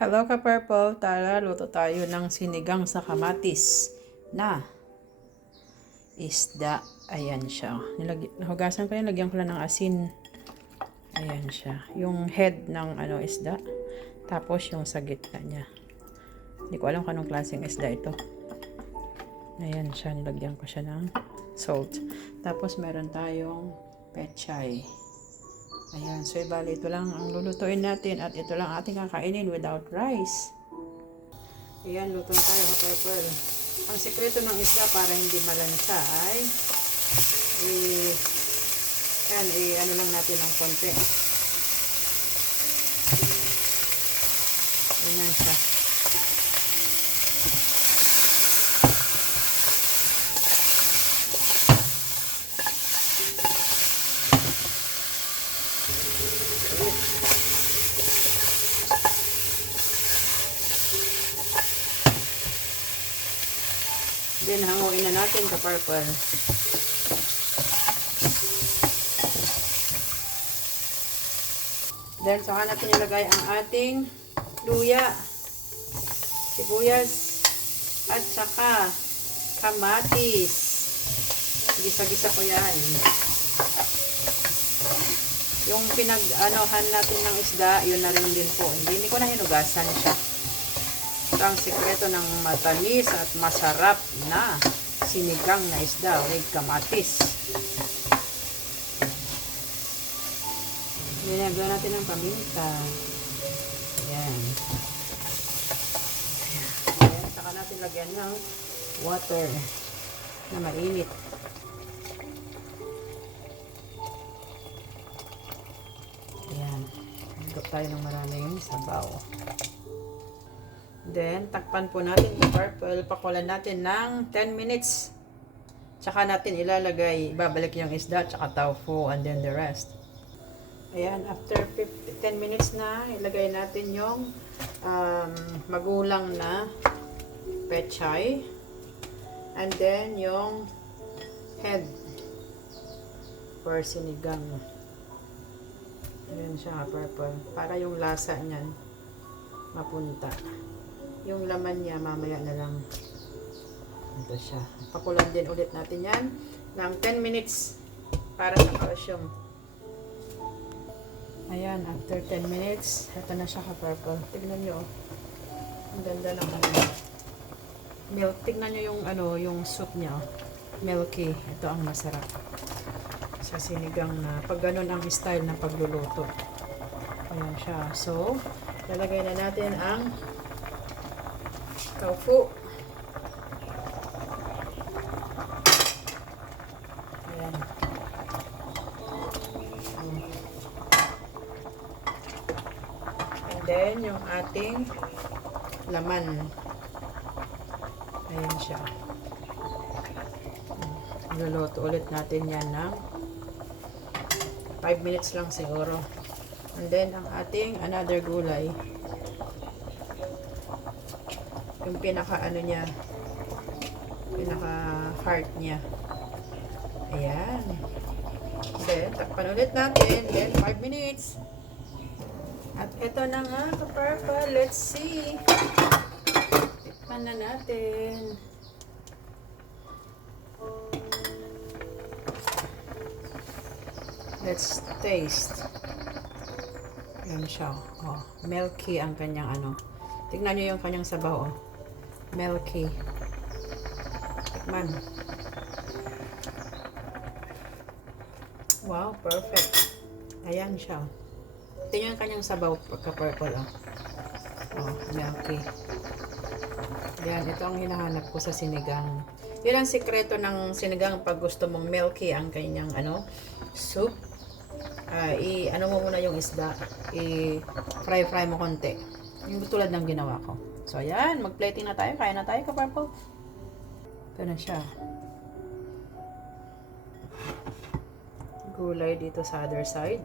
Hello ka-purple, tara luto tayo ng sinigang sa kamatis na isda. Ayan siya. Nahugasan ko yan, lagyan ko lang ng asin. Ayan siya. Yung head ng isda. Tapos yung sa gitna niya. Hindi ko alam kung anong klaseng isda ito. Ayan siya, nilagyan ko siya ng salt. Tapos meron tayong pechay. Ayan, so bali ito lang ang lulutuin natin at ito lang ating kakainin without rice. Ayan, luto na tayo ka-purple. Ang sekreto ng isda para hindi malansa ay ano lang natin ng konti. Ayan siya. Then, hanguin na natin ka-purple. Then, saka natin ilagay ang ating luya, sibuyas, at saka kamatis. Gisa-gisa ko yan. Yung pinag-anohan natin ng isda, yun na rin din po. Hindi ko na hinugasan siya. Ito ang sikreto ng matamis at masarap na sinigang na isda with kamatis. Nilagyan natin ng paminta. Ayan. Ayan. Saka natin lagyan ng water na mainit. Ayan. Higop tayo ng maraming sabaw. Then, takpan po natin yung purple. Pakulan natin ng 10 minutes. Tsaka natin ilalagay, babalik yung isda, tsaka tofu, and then the rest. Ayan, after 10 minutes na, ilagay natin yung magulang na pechay. And then, yung head for sinigang. Ayan siya, purple. Para yung lasa niyan mapunta. Yung laman niya, mamaya na lang. Ito siya. Pakulan din ulit natin yan ng 10 minutes para sa calcium. Ayan, after 10 minutes, ito na siya ka-purple. Tignan nyo, ang ganda ng milk. Tignan nyo yung yung soup niya, milky. Ito ang masarap sa sinigang na pag ganun ang style ng pagluluto. Ayan siya. So, lalagay na natin ang tofu. Ayan. And then, yung ating laman. Ayan siya. Luluto ulit natin yan ng 5 minutes lang siguro. And then, ang ating another gulay. Yung pinaka niya, pinaka heart niya. Ayan. Then, takpan ulit natin. Then, 5 minutes. At ito na nga, ka-purple. Let's see. Tikman na natin. Let's taste. Ayan siya. Oh, milky ang kanyang Tignan nyo yung kanyang sabaw. Oh. Milky. Tikman. Wow, perfect. Ayan siya. Tingnan yung kanyang sabaw pagka-purple. Oh, milky. Ayan, ito ang hinahanap ko sa sinigang. Yun ang sikreto ng sinigang pag gusto mong milky ang kanyang soup. Mo muna yung isda. I-fry mo konti. Yung tulad ng ginawa ko. So, ayan. Mag-plating na tayo. Kaya na tayo, ka-purple. Ito na siya. Gulay dito sa other side.